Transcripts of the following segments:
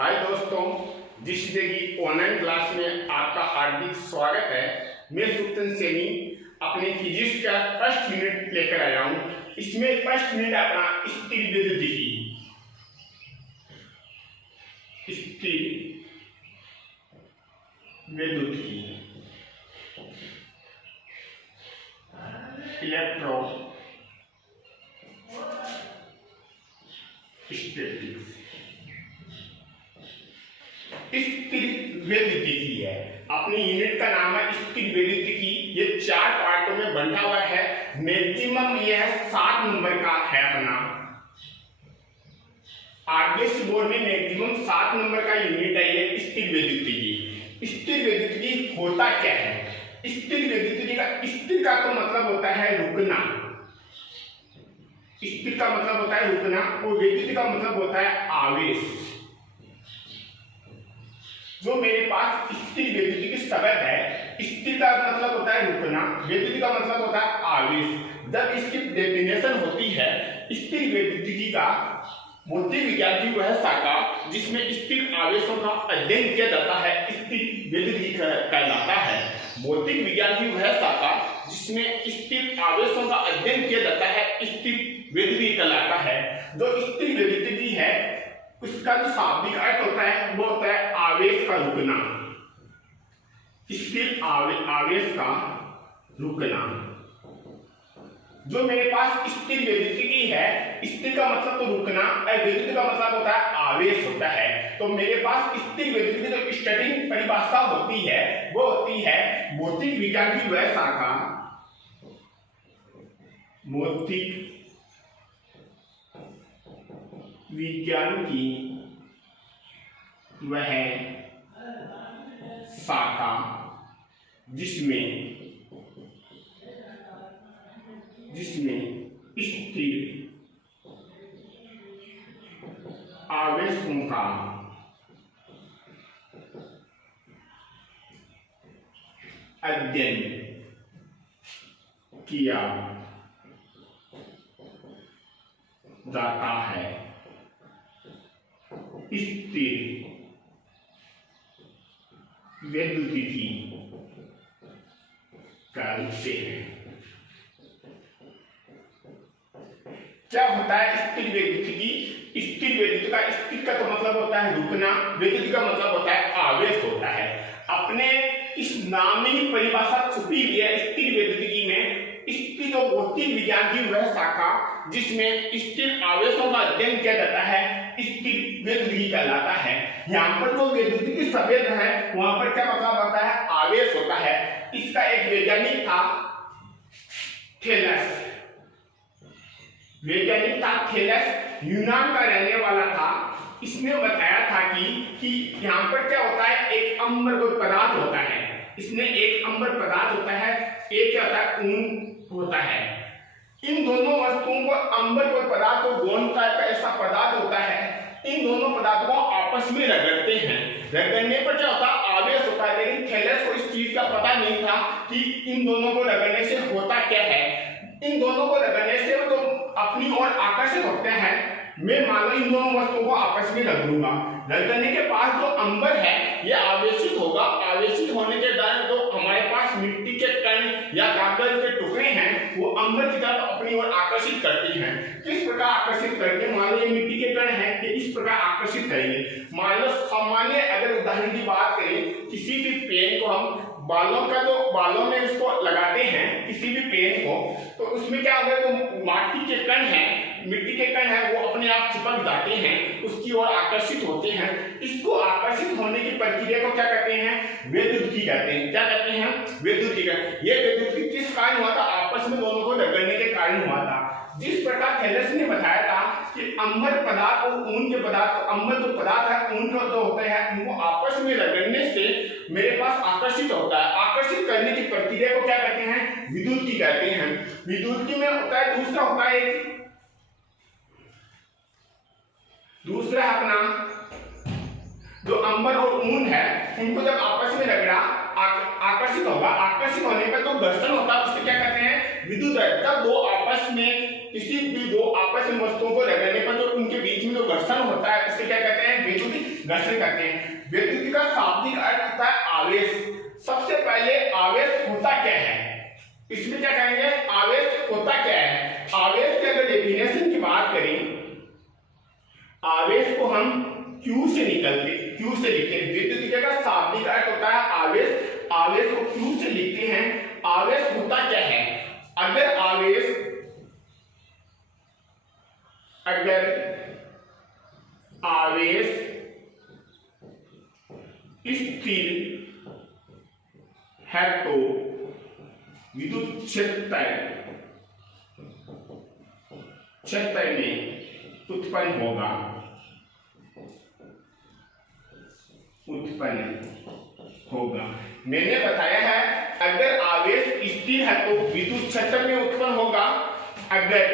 हाय दोस्तों, जिस की ऑनलाइन क्लास में आपका हार्दिक स्वागत है। मैं सुप्तन सैनी अपने फिजिक्स का फर्स्ट यूनिट लेकर आया हूँ। इसमें फर्स्ट यूनिट अपना स्थिर विद्युत की इलेक्ट्रोस्टैटिक्स स्थिर विद्युतिकी है। अपने यूनिट का नाम है स्थिर विद्युतिकी। ये 4 पार्टों में बंटा हुआ है। मैक्सिमम यह 7 नंबर का है। अपना आरबीएस बोर्ड में मैक्सिमम 7 नंबर का यूनिट है ये स्थिर विद्युतिकी। स्थिर विद्युतिकी होता क्या है? स्थिर विद्युतिकी का स्थिर का तो मतलब होता है रुकना। स्थिर का मतलब होता है रुकना और विद्युत का मतलब होता है आवेश। जो मेरे पास स्थिर विद्युतिकी शब्द है, स्थिर का मतलब होता है रुकना, विद्युत का मतलब होता है आवेश। जब इसकी डेफिनेशन होती है स्थिर विद्युतिकी का, भौतिक विज्ञान की वह शाखा जिसमें स्थिर आवेशों का अध्ययन किया जाता है स्थिर विद्युतिकी कहलाता है। भौतिक विज्ञान की वह शाखा जिसमें स्थिर आवेशों का अध्ययन किया जाता है स्थिर विद्युतिकी कहलाता है। जो स्थिर विद्युतिकी है उसका जो शाब्दिक अर्थ होता है वो होता है आवेश का रुकना। स्थिर आवेश का रुकना। जो मेरे पास स्थिर विद्युतिकी है, स्थिर का मतलब तो रुकना और विद्युत का मतलब होता है आवेश होता है। तो मेरे पास स्थिर विद्युतिकी जो स्टैटिक परिभाषा होती है वो होती है भौतिक विज्ञान की वह शाखा, भौतिक विज्ञान की वह शाखा जिसमें स्थिर आवेशों का अध्ययन किया जाता है स्थिर विद्युतिकी कहते हैं। क्या होता है स्थिर विद्युतिकी? स्थिर विद्युत का स्थिर का तो मतलब होता है रुकना, विद्युत का मतलब होता है आवेश होता है। अपने इस नाम में ही परिभाषा छुपी हुई है स्थिर विद्युतिकी में। स्थिर तो भौतिक विज्ञान की वह शाखा जिसमें स्थिर आवेशों का अध्ययन किया जाता है स्थिर विद्युतिकी कहलाता है। यहाँ पर जो विद्युतिकी शब्द है वहां पर क्या मतलब होता है? आवेश होता है। इसका एक वैज्ञानिक था थेलस। वैज्ञानिक था थेलस, यूनान का रहने वाला था। इसने बताया था कि यहाँ पर क्या होता है, एक अम्बर पदार्थ होता है। इसने एक अम्बर पदार्थ होता है, एक क्या होता है ऊन होता है। इन दोनों वस्तुओं को अम्बर को पदार्थ को गोंद टाइप का ऐसा पदार्थ होता है। इन दोनों पदार्थों को आपस में रगड़ते हैं। रगड़ने पर क्या होता है? आवेश होता है। लेकिन थेलस को इस चीज का पता नहीं था कि इन दोनों को रगड़ने से होता क्या है। इन दोनों को रगड़ने से वो तो अपनी ओर आकर्षित होते हैं। मैं मान लो इन दोनों वस्तुओं को आपस में रगड़ूंगा, रगड़ने के पास जो अंबर है ये आवेशित होगा। आवेशित होने के कारण जो हमारे पास मिट्टी के कण या कागज के टुकड़े हैं वो अंबर की तरफ अपनी ओर आकर्षित करती हैं। किस प्रकार आकर्षित करते हैं? मान लो ये मिट्टी के कण है कि इस प्रकार आकर्षित करेंगे। मान लो सामान्य अगर उदाहरण की बात करें, किसी भी पेन को हम बालों में उसको लगाते हैं किसी भी पेन को, तो उसमें क्या होगा, तो माटी के कण है, मिट्टी के कण है वो अपने आप चिपक जाते हैं, उसकी ओर आकर्षित होते हैं। इसको आकर्षित होने की प्रक्रिया को क्या कहते हैं? विद्युतिकी कहते हैं। क्या कहते हैं? विद्युतिकी। ये विद्युतिकी किस कारण हुआ था? आपस में दोनों को रगड़ने के कारण हुआ था। जिस प्रकार थेलस ने बताया था कि अम्बर पदार्थ और ऊन के पदार्थ, अम्बर जो पदार्थ है ऊन का जो होता है उनको आपस में रगड़ने से मेरे पास आकर्षित होता है। आकर्षित करने की प्रक्रिया को क्या कहते हैं? विद्युतिकी कहते हैं। विद्युतिकी में होता है दूसरा होता है दूसरा अपना जो अंबर और ऊन है उनको जब आपस में रगड़ा आकर्षित होगा। आकर्षित होने पर तो घर्षण होता है, उससे क्या कहते हैं? विद्युत। जब दो आपस में किसी भी दो आपस में वस्तुओं को रगड़ने पर जो उनके बीच में जो घर्षण होता है उसे क्या कहते हैं? विद्युत घर्षण करते हैं। विद्युत का शाब्दिक अर्थ होता है आवेश। सबसे पहले आवेश होता क्या है, इसमें क्या कहेंगे, आवेश होता क्या है। आवेश की अगर डेफिनेशन की बात करें, आवेश को हम Q से लिखते हैं। विद्युत का शाब्दिक अर्थ होता है आवेश। आवेश को Q से लिखते हैं। आवेश होता क्या है, अगर आवेश स्थिर है तो विद्युत क्षेत्र में उत्पन्न होगा। मैंने बताया है अगर आवेश स्थिर है तो विद्युत क्षेत्र में उत्पन्न होगा। अगर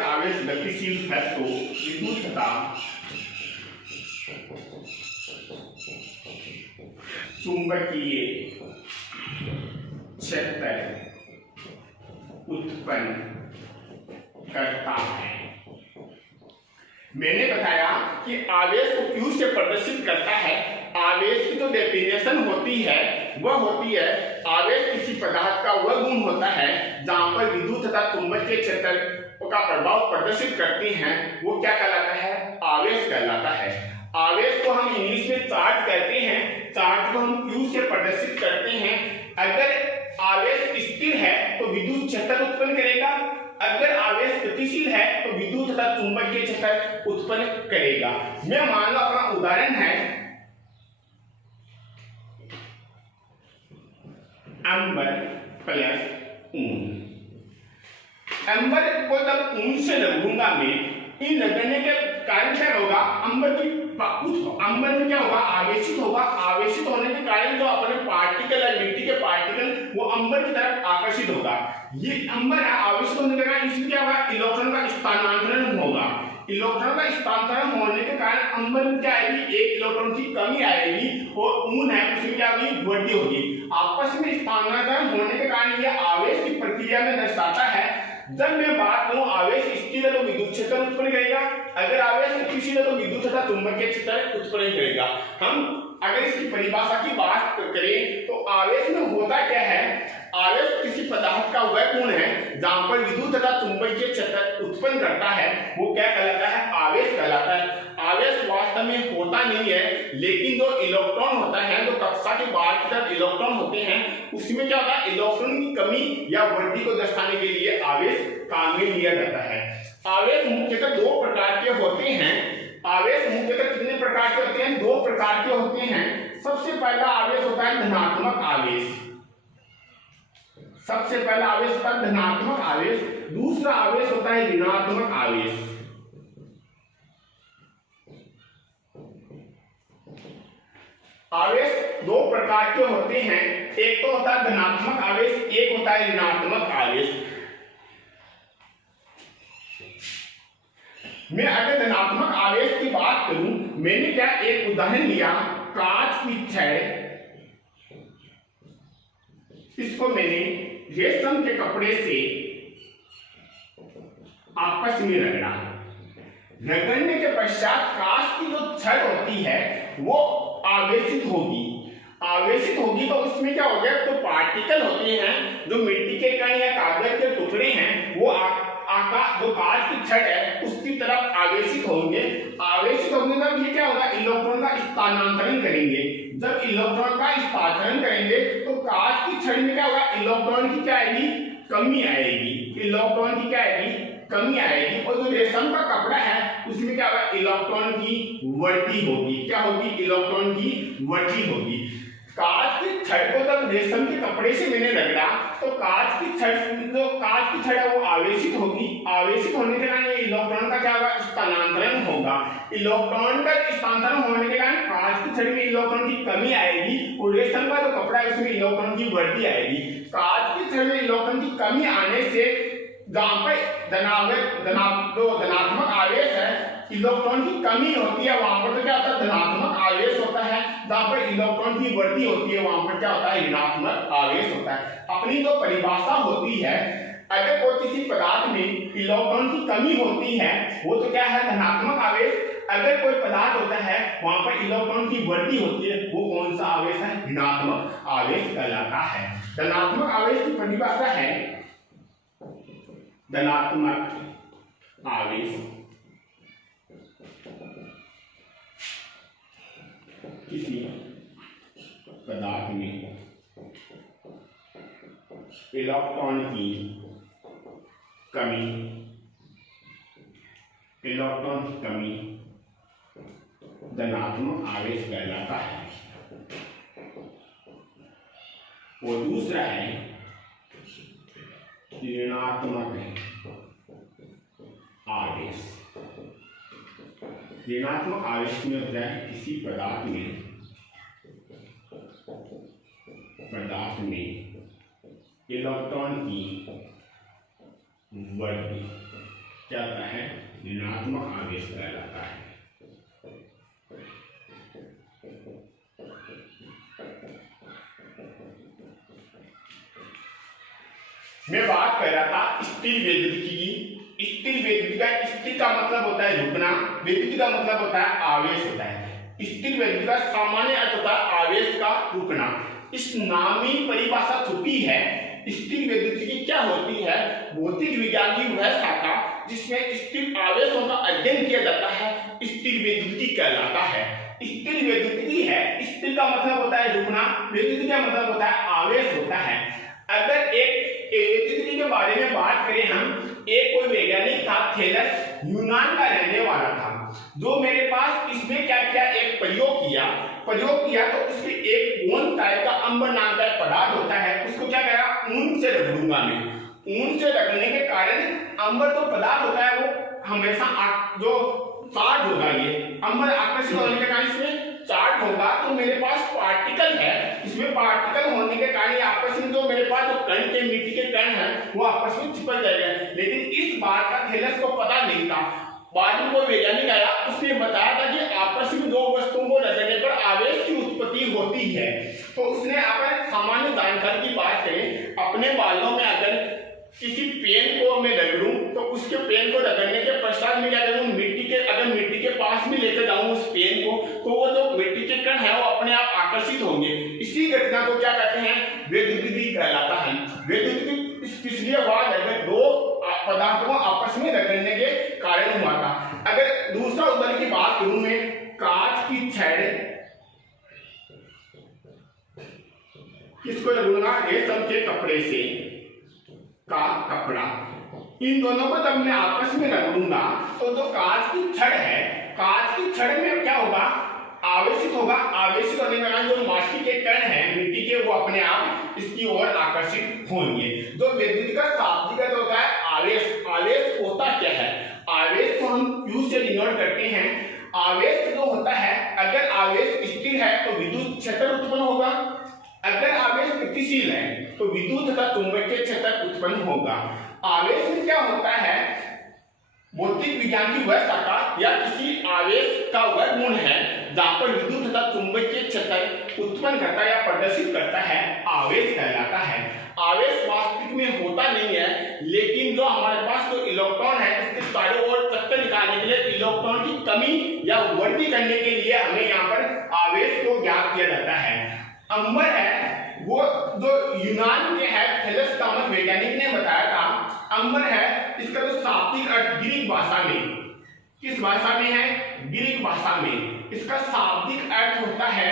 आवेश गतिशील है तो विद्युत चुंबकीय क्षेत्र उत्पन्न करता है। मैंने बताया कि आवेश को Q से प्रदर्शित करता है। आवेश की जो डेफिनेशन होती है वह होती है, आवेश किसी पदार्थ का वह गुण होता है जहां पर विद्युत तथा चुंबकीय क्षेत्र का प्रभाव प्रदर्शित करते हैं, वो क्या कहलाता है, आवेश कहलाता है। आवेश को हम इंग्लिश में चार्ज कहते हैं। चार्ज को हम Q से प्रदर्शित करते हैं। अगर आवेश स्थिर है तो विद्युत क्षेत्र उत्पन्न करेगा। अगर आवेश गतिशील है तो विद्युत तथा चुंबकीय क्षेत्र उत्पन्न करेगा। मैं मान लो अपना उदाहरण है, अंबर प्लस ऊन। अंबर को जब ऊन से लगूंगा मैं, इन लगने के कारण क्या होगा, अंबर में क्या होगा, आवेशित होगा। आवेशित होने के कारण जो अपने पार्टिकल है, मिट्टी के पार्टिकल, वो अंबर की तरफ आकर्षित होगा। ये अंबर है, आवेशित होने के कारण इसमें क्या होगा, इलेक्ट्रॉन का स्थानांतरण होगा। इलेक्ट्रॉन का स्थानांतरण होने के कारण अंबर में क्या आएगी, एक इलेक्ट्रॉन की कमी आएगी और ऊन है उसमें क्या होगी, वृद्धि होगी। आपस में स्थानांतरण होने के कारण यह आवेश की प्रक्रिया में दर्शाता है। जब मैं बात करूं आवेश स्थिर है तो विद्युत क्षेत्र उत्पन्न करेगा। अगर आवेश गतिशील है तो विद्युत तथा चुंबकीय क्षेत्र उत्पन्न करेगा। हम अगर इसकी परिभाषा की बात करें तो आवेश में होता क्या है, आवेश किसी पदार्थ का वह गुण है जहां पर विद्युत तथा चुंबकीय क्षेत्र उत्पन्न करता है, वो क्या कहलाता है, आवेश कहलाता है। आवेश वास्तव में होता नहीं है, लेकिन जो इलेक्ट्रॉन होता है, जो कक्षा के बाहर की तरफ इलेक्ट्रॉन होते हैं, उसमें क्या होता है, इलेक्ट्रॉन की कमी या वृद्धि को दर्शाने के लिए आवेश काम में लिया जाता है। आवेश मुख्यतः दो प्रकार के होते हैं। आवेश मुख्यतः कितने प्रकार के होते हैं, दो प्रकार के होते हैं। सबसे पहला आवेश होता है धनात्मक आवेश। सबसे पहला आवेश होता है धनात्मक आवेश। दूसरा आवेश होता है ऋणात्मक आवेश। आवेश दो प्रकार के होते हैं, एक तो होता है धनात्मक आवेश, एक होता है ऋणात्मक आवेश। मैं अगर धनात्मक आवेश की बात करूं, मैंने क्या एक उदाहरण लिया, कांच की छड़, इसको मैंने रेशम के कपड़े से आपस में रगड़ने के पश्चात कांच की जो छड़ होती है वो आवेशित होगी। आवेशित होगी तो उसमें क्या हो गया, तो पार्टिकल होते हैं जो मिट्टी के कण या कागज के टुकड़े हैं, वो जो कांच की छड़ है उसकी तरफ आवेशित होंगे। आवेशित होंगे तब ये क्या होगा, इलेक्ट्रॉन का स्थानांतरण करेंगे। जब इलेक्ट्रॉन का स्थानांतरण करेंगे तो कांच की छड़ में क्या होगा, इलेक्ट्रॉन की क्या आएगी, कमी आएगी। इलेक्ट्रॉन की क्या आएगी, कमी आएगी। और जो रेशम का कपड़ा है उसमें क्या होगा, इलेक्ट्रॉन की वृद्धि होगी। क्या होगी, इलेक्ट्रॉन की वृद्धि होगी। कांच की छड़ को जब रेशम के कपड़े से मैंने रगड़ा तो कांच की छड़ है वो आवेशित होगी। आवेशित होने के कारण इलेक्ट्रॉन का क्या होगा, स्थानांतरण होगा। इलेक्ट्रॉन का स्थानांतरण होने के कारण कांच की छड़ में इलेक्ट्रॉन की कमी आएगी और रेशम का जो कपड़ा है उसमें इलेक्ट्रॉन की वृद्धि आएगी। कांच की छड़ में इलेक्ट्रॉन की कमी आने से जहां पर धनात्मक आवेश है, इलेक्ट्रॉन की कमी होती है, वहां पर तो क्या होता है, धनात्मक आवेश होता है। जहां पर इलेक्ट्रॉन की वृद्धि होती है वहां पर क्या होता है, ऋणात्मक आवेश होता है। अपनी जो परिभाषा होती है, अगर कोई किसी पदार्थ में इलेक्ट्रॉन की कमी होती है वो तो क्या है, धनात्मक आवेश। अगर कोई पदार्थ होता है वहां पर इलेक्ट्रॉन की वृद्धि होती है वो कौन सा आवेश है, ऋणात्मक आवेश कहलाता है। धनात्मक आवेश की परिभाषा है, धनात्मक आवेश किसी पदार्थ में इलेक्ट्रॉन की कमी, इलेक्ट्रॉन की कमी धनात्मक आवेश कहलाता है। और दूसरा है ऋणात्मक आवेश। ऋणात्मक आवेश में होता है किसी पदार्थ में इलेक्ट्रॉन की वृद्धि क्या होता है, ऋणात्मक आवेश कहलाता है। मैं बात कर रहा था स्थिर वैद्युतिकी की। स्थिर वैद्युतिकी का, स्थिर का मतलब होता है रुकना, वैद्युतिकी का मतलब होता है आवेश होता है। स्थिर वैद्युतिकी का सामान्य अर्थ होता है आवेश का रुकना। इस नामी परिभाषा छुपी है। स्थिर वैद्युतिकी क्या होती है, भौतिक विज्ञान की वह शाखा जिसमें स्थिर आवेशों का अध्ययन किया जाता है स्थिर वैद्युतिकी कहलाता है। स्थिर वैद्युतिकी है, स्थिर का मतलब होता है रुकना, वैद्युतिकी का मतलब होता है आवेश होता है। अगर एक वैद्युतिकी के बारे में बात करें हम, एक कोई वैज्ञानिक था थेलस, यूनान का रहने वाला था, जो मेरे पास इसमें क्या किया, एक प्रयोग किया तो उसके एक ऊन टाइप का अंबर नाम का एक पदार्थ होता है, उसको क्या करा, ऊन से रगड़ूंगा मैं। ऊन से रगड़ने के कारण अंबर तो पदार्थ होता है वो हमेशा जो चार्ज होगा, ये अंबर आकर्षित होने के कारण इसमें चार्ज होगा, तो मेरे पास पार्टिकल है, इसमें पार्टिकल होने के कारण आपस में जो मेरे पास जो कण के मिट्टी के कण हैं वो आपस में चिपक जाएगा। लेकिन इस बात का थेलस को पता नहीं था। बाद में कोई वैज्ञानिक आया, उसने बताया था कि आपस में दो वस्तुओं को रगड़ने पर आवेश की उत्पत्ति होती है। तो उसने अगर सामान्य जानकारी की बात करें, अपने बालों में अगर किसी पेन को मैं रगड़ूं तो उसके पेन को रगड़ने के पश्चात मैं क्या करूं, अगर मिट्टी के पास में लेकर जाऊं उस पेन को, तो वो जो मिट्टी के कण है वो अपने आप आकर्षित होंगे। इसी घटना को क्या कहते हैं, वैद्युतिकी कहलाता है। वैद्युतिकी इसलिए हुआ अगर दो पदार्थों को आपस में रगड़ने के कारण हुआ था। अगर दूसरा उदाहरण की बात करूं मैं, कांच की छड़ किसको रगड़ूंगा, रेशम के कपड़े से का कपड़ा, इन दोनों को जब मैं आपस में रगड़ूंगा तो जो कांच की छड़ है, कांच की छड़ में क्या होगा, आवेशित होगा। आवेशित होने के कारण जो माटी के कण हैं मिट्टी के, वो अपने आप इसकी ओर आकर्षित होंगे। जो वैद्युतिक का शाब्दिक अर्थ होता है आवेश। आवेश होता क्या है, आवेश को हम Q से डिनोट करते हैं। आवेश जो होता है, अगर आवेश स्थिर है तो विद्युत क्षेत्र उत्पन्न होगा, अगर आवेश गतिशील है तो विद्युत तथा चुंबकीय क्षेत्र उत्पन्न होगा। आवेश में क्या होता है, भौतिक विज्ञान की वह शाखा या किसी आवेश का वह गुण है जहां पर विद्युत तथा चुंबकीय क्षेत्र उत्पन्न करता है या प्रदर्शित करता है, आवेश कहलाता है। आवेश वास्तविक में होता नहीं है, लेकिन जो हमारे पास जो इलेक्ट्रॉन है उसके चारों ओर चक्कर निकालने के लिए, इलेक्ट्रॉन की कमी या वृद्धि करने के लिए हमें यहाँ पर आवेश को ज्ञात किया जाता है। अंबर है वो जो यूनान के है, थेलस नामक वैज्ञानिक ने बताया था। अंबर है, इसका जो शाब्दिक अर्थ ग्रीक भाषा में, किस भाषा में है, ग्रीक भाषा में, इसका शाब्दिक अर्थ होता है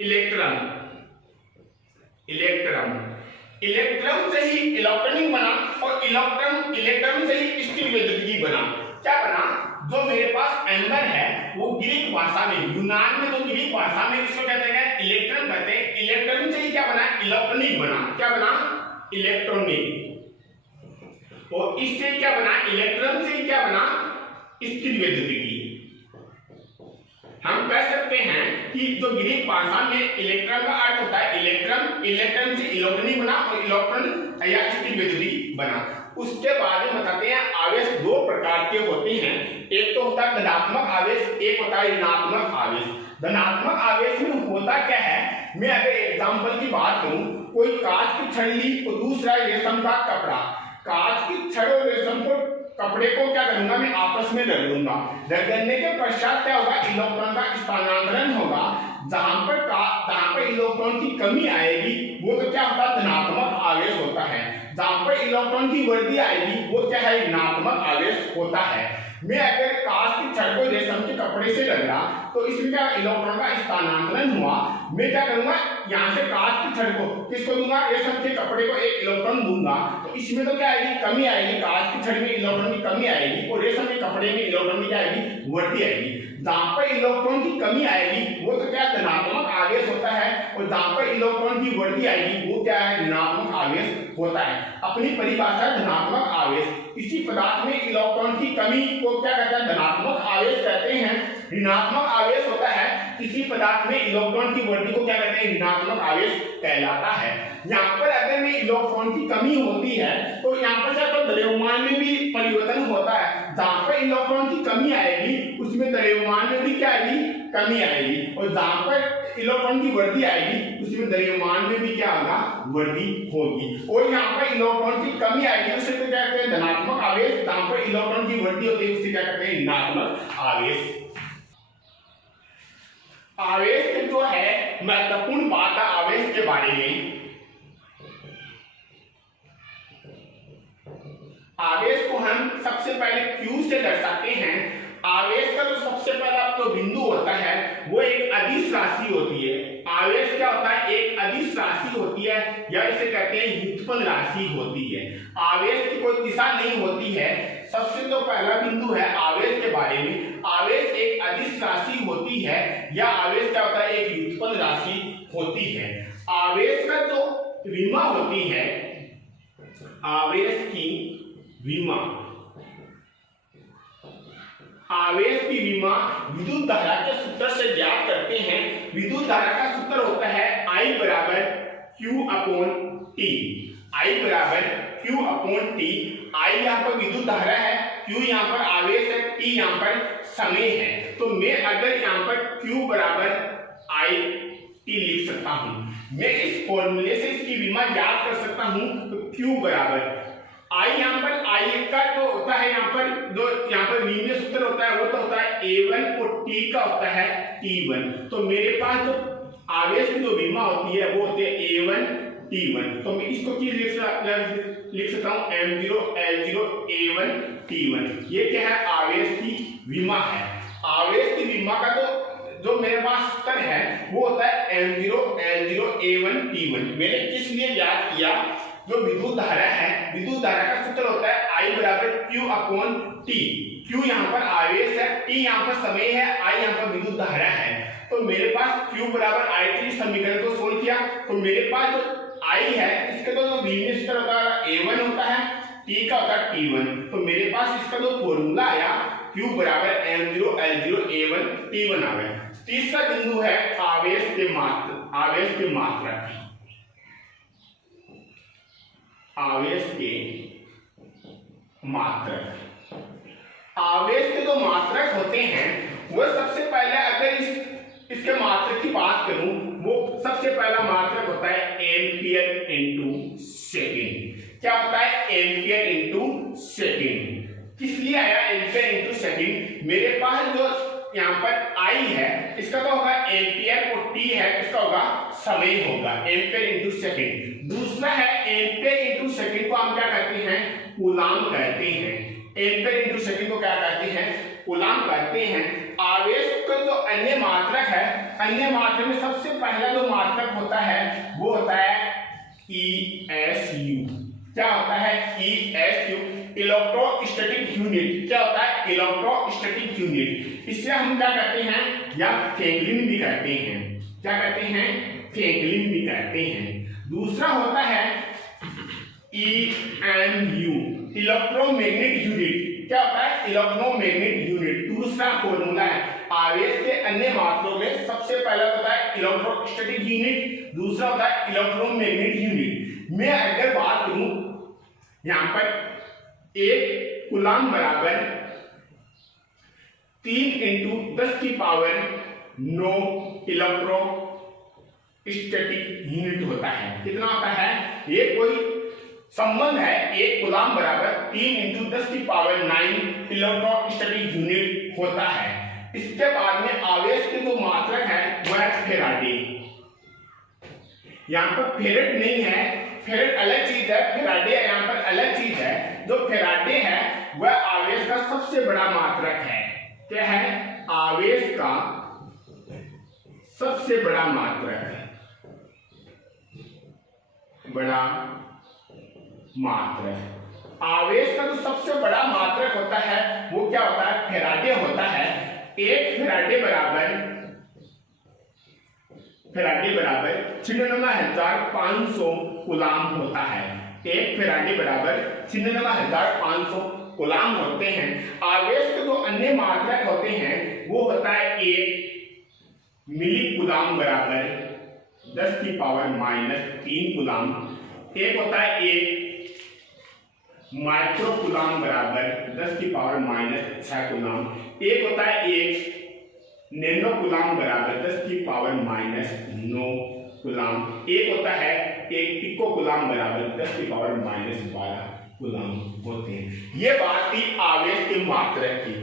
इलेक्ट्रम। इलेक्ट्रम से ही इलेक्ट्रॉनिक बना और इलेक्ट्रम से ही स्थिर वैद्युतिकी बना। क्या बना, जो मेरे पास एम्बर है वो ग्रीक भाषा में, यूनान में जो ग्रीक भाषा में इसको कहते हैं इलेक्ट्रॉन कहते हैं। इलेक्ट्रॉन से ही क्या बना, इलेक्ट्रॉनिक बना। क्या बना, इलेक्ट्रॉनिक। और इससे क्या बना, इलेक्ट्रॉन से ही क्या बना, स्थिर वैद्युतिकी। हम कह सकते हैं कि जो ग्रीक भाषा में इलेक्ट्रॉन का अर्थ होता है इलेक्ट्रॉन से इलेक्ट्रॉनिक बना और इलेक्ट्रॉन या स्थिर वैद्युतिकी बना। उसके बाद में बताते हैं आवेश दो प्रकार के होते हैं, एक तो होता है धनात्मक आवेश, एक होता है ऋणात्मक आवेश। धनात्मक आवेश में होता क्या है, मैं अगर एग्जांपल की बात करूं, कोई कांच की छड़ ली और दूसरा रेशम का कपड़ा, कांच की छड़ और रेशम को कपड़े को क्या करूंगा, मैं आपस में रगड़ूंगा। रगड़ने के पश्चात क्या होगा, इलेक्ट्रॉन का स्थानांतरण होगा। जहां पर इलेक्ट्रॉन की कमी आएगी वो तो क्या होता है, धनात्मक आवेश होता है। जहां पर इलेक्ट्रॉन की वृद्धि आएगी वो क्या है, ऋणात्मक आवेश होता है। मैं अगर कांच की छड़ को रेशम के कपड़े से रगड़ा तो इसमें क्या इलेक्ट्रॉन का स्थानांतरण हुआ। मैं क्या करूंगा, यहाँ से कांच की छड़ को किसको दूंगा, रेशम के कपड़े को एक इलेक्ट्रॉन दूंगा, तो इसमें तो क्या आएगी, कमी आएगी। कांच की छड़ में इलेक्ट्रॉन की कमी आएगी और रेशम के कपड़े में इलेक्ट्रॉन की क्या आएगी, वृद्धि आएगी। जहां पर इलेक्ट्रॉन की कमी आएगी वो तो क्या धनात्मक आवेश होता है, और जहां पर इलेक्ट्रॉन की वृद्धि आएगी वो क्या है, ऋणात्मक आवेश होता है। अपनी परिभाषा धनात्मक आवेश, किसी पदार्थ में इलेक्ट्रॉन की कमी को क्या कहते हैं, धनात्मक आवेश कहते हैं। ऋणात्मक आवेश होता है किसी पदार्थ में इलेक्ट्रॉन की वृद्धि को क्या कहते हैं, ऋणात्मक आवेश कहलाता है। यहाँ पर अगर में इलेक्ट्रॉन की कमी होती है तो यहाँ पर क्या तो द्रव्यमान में भी परिवर्तन होता है। जहां पर इलेक्ट्रॉन की कमी आएगी उसमें द्रव्यमान में भी क्या आएगी, कमी आएगी, और जहां पर इलेक्ट्रॉन की वृद्धि आएगी उसमें द्रव्यमान में भी क्या होगा, वृद्धि होगी। और यहाँ पर इलेक्ट्रॉन की कमी आएगी उसे तो क्या कहते हैं, धनात्मक आवेश। जहां पर इलेक्ट्रॉन की वृद्धि होती है उसे क्या कहते हैं, ऋणात्मक आवेश। आवेश के जो है महत्वपूर्ण बात है आवेश के बारे में, आवेश को हम सबसे पहले Q से दर्शाते हैं। आवेश का जो सबसे पहला तो बिंदु होता है वो एक अदिश राशि होती है। आवेश क्या होता है, एक अदिश राशि होती है या इसे कहते हैं व्युत्पन्न राशि होती है। आवेश की कोई दिशा नहीं होती है। सबसे तो पहला बिंदु है आवेश के बारे में, आवेश एक अदिश राशि होती है या आवेश क्या होता है, एक व्युत्पन्न राशि होती है। आवेश का जो विमा होती है, आवेश की विमा, आवेश की विमा विद्युत धारा के सूत्र से ज्ञात करते हैं। विद्युत धारा का सूत्र होता है I बराबर Q अपॉन T। I बराबर Q अपॉन T। I यहाँ पर विद्युत धारा है, Q यहाँ पर आवेश है, T यहाँ पर समय है। तो मैं अगर यहाँ पर Q बराबर I T लिख सकता हूं। मैं इस फॉर्मूले से इसकी विमा ज्ञात कर सकता हूं। तो Q बराबर I यहाँ पर I का जो होता है, यहाँ पर जो यहाँ पर विमीय सूत्र होता है वो तो होता है A1 और T का होता है T1। तो मेरे पास जो आवेश की जो विमा होती है वो होती है A1 T1। तो मैं इसको चीज लिख सकता हूँ M0 L0 A1 T1। ये क्या है, आवेश की विमा है। आवेश की विमा का जो मेरे पास सूत्र है वो होता है M0 L0 A1 T1। मैंने किस लिए ज्ञात किया, जो विद्युत धारा है, विद्युत धारा का सूत्र होता है I बराबर Q अपॉन T। Q यहाँ पर आवेश है, T यहाँ पर समय है, I यहाँ पर विद्युत धारा है। तो मेरे पास Q बराबर I3 समीकरण को सोल्व किया तो मेरे पास जो I है इसका जो विमीय सूत्र होता है A1 होता है, T का होता है T1। तो मेरे पास इसका जो फॉर्मूला आया Q बराबर M0 L0 A1 T1 आ गया। तीसरा बिंदु है आवेश के मात्रा, आवेश के मात्रक। आवेश के मात्रक, आवेश के जो मात्रक होते हैं वो सबसे पहले अगर इसके मात्रक की बात करूं, वो सबसे पहला मात्रक होता है एम्पियर इनटू सेकंड। क्या होता है, एम्पियर इनटू सेकंड। किस लिए आया एम्पियर इनटू सेकंड, मेरे पास जो यहाँ पर I है इसका तो होगा एम्पियर और T है इसका होगा समय होगा, एम्पियर इनटू सेकंड। दूसरा है एम्पियर इनटू सेकंड को हम क्या कहते हैं, कूलाम कहते हैं। एम्पियर इनटू सेकंड को क्या कहते हैं, कूलाम कहते हैं। आवेश का जो अन्य मात्रक है, अन्य मात्रक में सबसे पहला जो मात्रक होता है वो होता है ESU। क्या होता है, ESU, इलेक्ट्रोस्टैटिक यूनिट। क्या होता है, इलेक्ट्रोस्टैटिक यूनिट। इसे हम क्या कहते हैं, या फ्रैंकलिन भी कहते हैं। क्या कहते हैं, फ्रैंकलिन भी कहते हैं। दूसरा होता है EMU, इलेक्ट्रोमैग्नेट यूनिट। क्या होता है, इलेक्ट्रोमैग्नेट यूनिट। दूसरा फॉर्मूला है आवेश के अन्य मात्रों में सबसे पहला होता है इलेक्ट्रोस्टैटिक यूनिट, दूसरा होता है इलेक्ट्रोमैग्नेट यूनिट। मैं अगर बात करूं यहाँ पर 1 कूलाम बराबर 3 इंटू 10 की पावर 9 इलेक्ट्रोस्टैटिक यूनिट होता है। कितना होता है? ये कोई संबंध है, 1 कूलाम बराबर 3 इंटू 10 की पावर 9 इलेक्ट्रोस्टैटिक यूनिट होता है। इसके बाद में आवेश की जो मात्रक है वह है फेराडे। यहाँ पर फेरेड नहीं है, फेरेड अलग चीज है, फेराडे यहाँ पर अलग चीज है। जो फेराडे है वह आवेश का सबसे बड़ा मात्रक है। क्या है? आवेश का सबसे बड़ा मात्रक है, बड़ा मात्रक। आवेश का जो सबसे बड़ा मात्रक होता है वो क्या होता है? फेराडे होता है। 1 फेराडे बराबर 96,500 कूलाम होता है। 1 फेराडे बराबर 96,500 कूलाम होते हैं। आवेश के जो अन्य मात्रक होते हैं वो होता है 1 मिली कूलाम बराबर 10 की पावर -3 कूलाम। एक होता है 1 माइक्रो कूलाम बराबर 10 की पावर -6 कूलाम। एक होता है 1 नैनो कूलाम बराबर 10 की पावर -9 कूलाम। एक होता है 1 पिको कूलाम बराबर 10 की पावर -12 कूलाम होते हैं। ये बात थी आवेश की मात्रक की।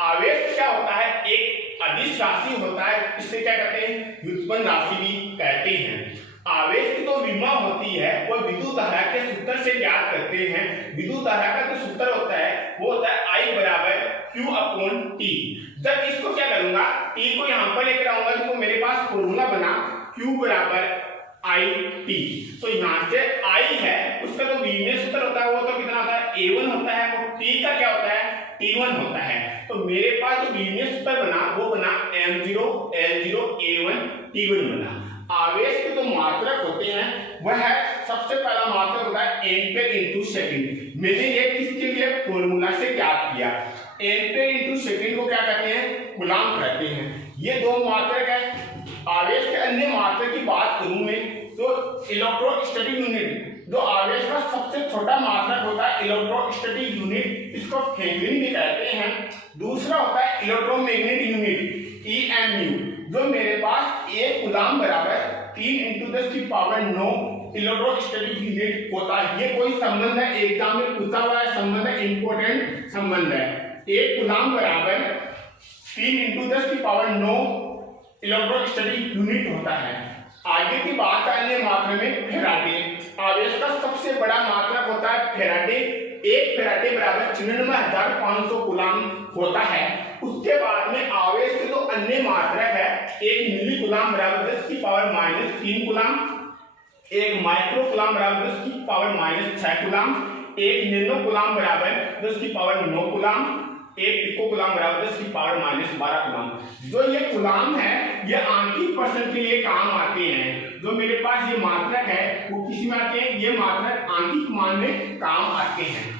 आवेश क्या होता है? एक अदिश राशि होता है, इसे क्या कहते हैं? व्युत्पन्न राशि भी कहते हैं। आवेश की जो विमा होती है वो विद्युत धारा के सूत्र से ज्ञात करते हैं। विद्युत धारा का जो सूत्र होता है वो होता है I बराबर Q/T। जब इसको क्या करूंगा, T को यहाँ पर लेकर आऊंगा तो मेरे पास फॉर्मूला बना Q बराबर IT। तो यहाँ से I है, उसका जो विमीय सूत्र होता है वो तो कितना होता है? A1 होता है। और T का क्या होता है? T1 होता है। तो मेरे पास जो विमीय सूत्र बना वो बना M0 L0 A1 T1 बना। आवेश के जो मात्रक होते हैं वह है, सबसे पहला मात्रक होता है एम्पेयर इंटू सेकंड। मैंने ये किसके लिए? फॉर्मूला से ज्ञात किया। एम्पेयर इंटू सेकंड को क्या कहते हैं? कूलाम कहते हैं। ये दो मात्रक है। आवेश के अन्य मात्रक की बात करूं मैं तो इलेक्ट्रोस्टैटिक यूनिट, जो आवेश का सबसे छोटा मात्रक होता है इलेक्ट्रोस्टैटिक यूनिट, इसको फेंगलिन भी कहते हैं। दूसरा होता है इलेक्ट्रोमैग्नेटिक यूनिट EMU, जो मेरे पास 1 कूलाम बराबर 3 इंटू 10 की पावर 9 इलेक्ट्रोस्टैटिक यूनिट होता है। ये कोई संबंध है, एग्जाम में पूछा हुआ है संबंध है, इंपॉर्टेंट संबंध है। 1 कूलाम बराबर 3 इंटू 10 की पावर 9 इलेक्ट्रोस्टैटिक यूनिट होता है। आगे की बात अन्य मात्रक में फेराडे। आवेश का सबसे बड़ा मात्रक होता है फेराडे। 1 फेराडे बराबर 96,500 कूलाम होता है। उसके बाद में आवेश के जो अन्य मात्रक है, 1 मिली कूलाम बराबर 10 की पावर -3 कूलाम, 1 माइक्रो कूलाम बराबर 10 की पावर -6 कूलाम, 1 नैनो कूलाम बराबर 10 की पावर 9 कूलाम, 1 पिको कूलाम बराबर 10 की पावर -12 कूलाम। जो ये कूलाम है ये आंतरिक प्रसरण के लिए काम आते हैं। जो मेरे पास ये मात्रक है वो किस में आते हैं? ये मात्रक आंतरिक मान में काम आते हैं।